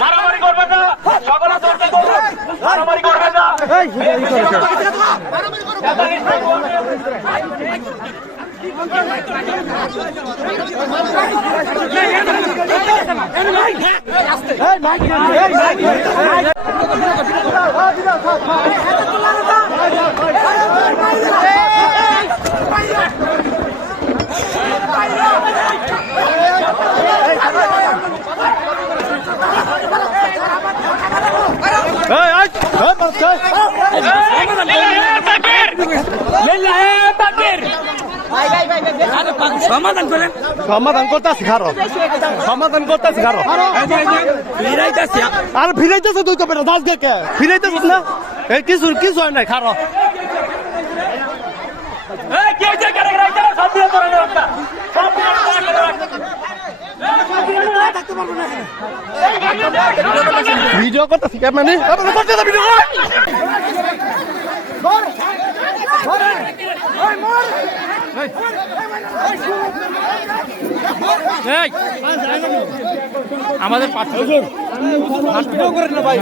মারামারি করবেন না, সকলে মারামারি করবেন না। সমাধান করতেছি খারো সমাধান করতেছি খারো আর ফিরাইতেছে তুই কবে দাস কে ফিরাইতেছিস না এই কিছু কিছু হয় নাই খারো ভিডিও করতেছি মানে আমাদের পাঠ করেন না ভাই